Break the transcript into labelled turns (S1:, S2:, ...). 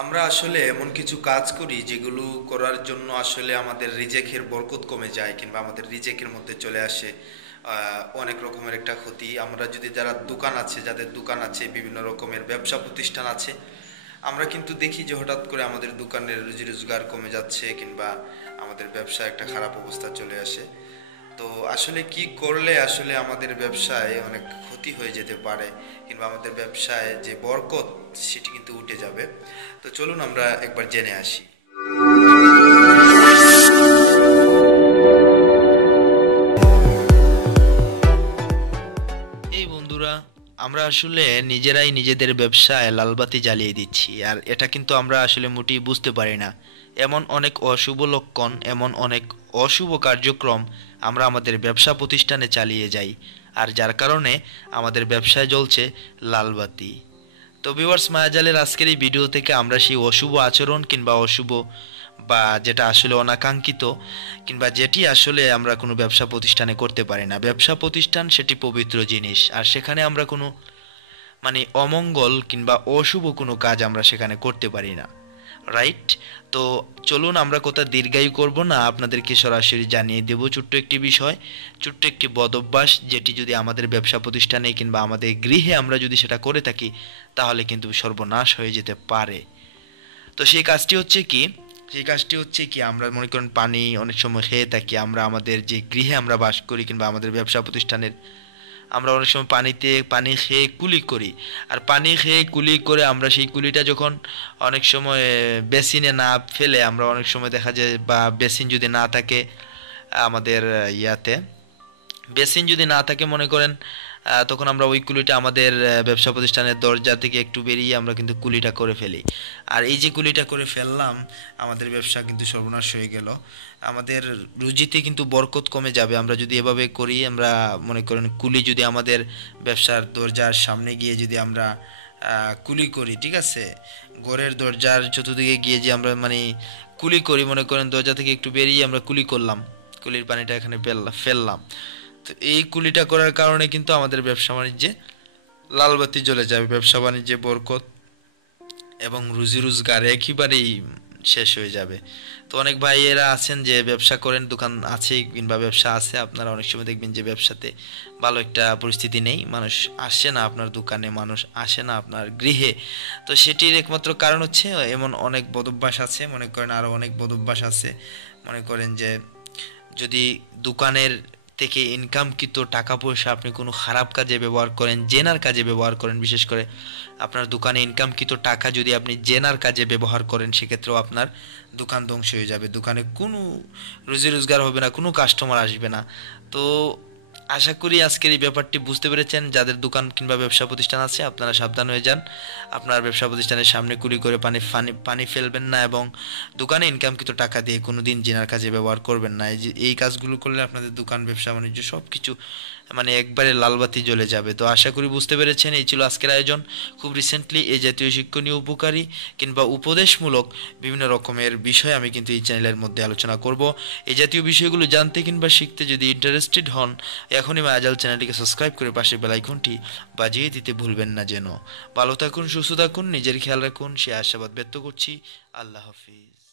S1: আমরা আসলে এমন কিছু কাজ করি যেগুলো করার জন্য আসলে আমাদের রিজেকের বরকত কমে যায় কিংবা আমাদের রিজেকের মধ্যে চলে আসে অনেক রকমের একটা ক্ষতি। আমরা যদি যারা দোকান আছে, যাদের দোকান আছে, বিভিন্ন রকমের ব্যবসা প্রতিষ্ঠান আছে, আমরা কিন্তু দেখি যে হঠাৎ করে আমাদের দোকানের রুজি রোজগার কমে যাচ্ছে কিংবা আমাদের ব্যবসা একটা খারাপ অবস্থা চলে আসে। তো আসলে কি করলে আসলে আমাদের ব্যবসায় অনেক ক্ষতি হয়ে যেতে পারে কিংবা আমাদের ব্যবসায় যে বরকত, সেটি তো চলুন আমরা একবার জেনে আসি। এই বন্ধুরা, আমরা আসলে নিজেরাই নিজেদের ব্যবসায় লালবাতি জ্বালিয়ে দিচ্ছি, আর এটা কিন্তু আমরা আসলে মোটেই বুঝতে পারি না। এমন অনেক অশুভ লক্ষণ, এমন অনেক অশুভ কার্যক্রম আমরা আমাদের ব্যবসা প্রতিষ্ঠানে চালিয়ে যাই, আর যার কারণে আমাদের ব্যবসায় জ্বলছে লালবাতি। তো ভিউয়ার্স মায়াজালের আজকের এই ভিডিও থেকে আমরা সেই অশুভ আচরণ কিংবা অশুভ বা যেটা আসলে অনাকাঙ্ক্ষিত কিংবা যেটি আসলে আমরা কোনো ব্যবসা প্রতিষ্ঠানে করতে পারি না। ব্যবসা প্রতিষ্ঠান সেটি পবিত্র জিনিস। আর সেখানে আমরা কোনো মানে অমঙ্গল কিংবা অশুভ কোনো কাজ আমরা সেখানে করতে পারি না। রাইট তো চলুন আমরা কোথাও দীর্ঘায়ু করব না, আপনাদেরকে সরাসরি জানিয়ে দেব ছোট্ট একটি বিষয়, ছোট্ট একটি বদভ্যাস, যেটি যদি আমাদের ব্যবসা প্রতিষ্ঠানে কিংবা আমাদের গৃহে আমরা যদি সেটা করে থাকি, তাহলে কিন্তু সর্বনাশ হয়ে যেতে পারে। তো সেই কাজটি হচ্ছে কি, সেই কাজটি হচ্ছে কি, আমরা মনে করেন পানি, অনেক সময় খেয়ে থাকি, আমরা আমাদের যে গৃহে আমরা বাস করি কিংবা আমাদের ব্যবসা প্রতিষ্ঠানের আমরা অনেক সময় পানিতে পানি খেয়ে কুলি করি। আর পানি খেয়ে কুলি করে আমরা সেই কুলিটা যখন অনেক সময় বেসিনে না ফেলে আমরা অনেক সময় দেখা যায় বা বেসিন যদি না থাকে আমাদের ইয়াতে বেসিন যদি না থাকে, মনে করেন তখন আমরা ওই কুলিটা আমাদের ব্যবসা প্রতিষ্ঠানের দরজা থেকে একটু বেরিয়ে আমরা কিন্তু কুলিটা করে ফেলি। আর এই যে কুলিটা করে ফেললাম, আমাদের ব্যবসা কিন্তু সর্বনাশ হয়ে গেল। আমাদের রুজিতে কিন্তু বরকত কমে যাবে। আমরা যদি এভাবে করি, আমরা মনে করেন কুলি যদি আমাদের ব্যবসার দরজার সামনে গিয়ে যদি আমরা কুলি করি, ঠিক আছে? ঘরের দরজার চতুর্দিকে গিয়ে যে আমরা মানে কুলি করি, মনে করেন দরজা থেকে একটু বেরিয়ে আমরা কুলি করলাম। কুলির পানিটা এখানে ফেললাম ফেললাম। তো এই কুলিটা করার কারণে কিন্তু আমাদের ব্যবসা বাণিজ্যে লালবাতি জ্বলে যাবে, ব্যবসা বাণিজ্যে বরকত এবং রুজি রোজগার একেবারেই শেষ হয়ে যাবে। তো অনেক ভাইয়েরা আছেন যে ব্যবসা করেন, দোকান আছে কিংবা ব্যবসা আছে, আপনারা অনেক সময় দেখবেন যে ব্যবসাতে ভালো একটা পরিস্থিতি নেই, মানুষ আসে না আপনার দোকানে, মানুষ আসে না আপনার গৃহে। তো সেটির একমাত্র কারণ হচ্ছে এমন অনেক বদভ্যাস আছে, মনে করেন আরও অনেক বদভ্যাস আছে। মনে করেন যে যদি দোকানের থেকে ইনকামকৃত টাকা পয়সা আপনি কোনো খারাপ কাজে ব্যবহার করেন, জেনার কাজে ব্যবহার করেন, বিশেষ করে আপনার দোকানে ইনকামকৃত টাকা যদি আপনি জেনার কাজে ব্যবহার করেন, সেক্ষেত্রেও আপনার দোকান ধ্বংস হয়ে যাবে। দোকানে কোনো রুজি রোজগার হবে না, কোনো কাস্টমার আসবে না। তো আশা করি আজকের এই ব্যাপারটি বুঝতে পেরেছেন। যাদের দোকান কিংবা ব্যবসা প্রতিষ্ঠান আছে, আপনারা সাবধান হয়ে যান। আপনার ব্যবসা প্রতিষ্ঠানের সামনে কুলি করে পানি পানি পানি ফেলবেন না এবং দোকানে ইনকামকৃত টাকা দিয়ে কোনো দিন জেনার কাজে ব্যবহার করবেন না। এই কাজগুলো করলে আপনাদের দোকান, ব্যবসা, বাণিজ্য সব কিছু মানে একবারে লালবাতি জ্বলে যাবে। তো আশা করি বুঝতে পেরেছেন, এই ছিল আজকের আয়োজন। খুব রিসেন্টলি এই জাতীয় শিক্ষণীয় উপকারী কিংবা উপদেশমূলক বিভিন্ন রকমের বিষয় আমি কিন্তু এই চ্যানেলের মধ্যে আলোচনা করব। এই জাতীয় বিষয়গুলো জানতে কিংবা শিখতে যদি ইন্টারেস্টেড হন এখনই আজাল চ্যানেলটিকে সাবস্ক্রাইব করে পাশে বেলাইকনটি বাজিয়ে দিতে ভুলবেন না যেন। ভালো থাকুন, সুস্থ থাকুন, নিজের খেয়াল রাখুন, সে আশাবাদ ব্যক্ত করছি। আল্লাহ হাফিজ।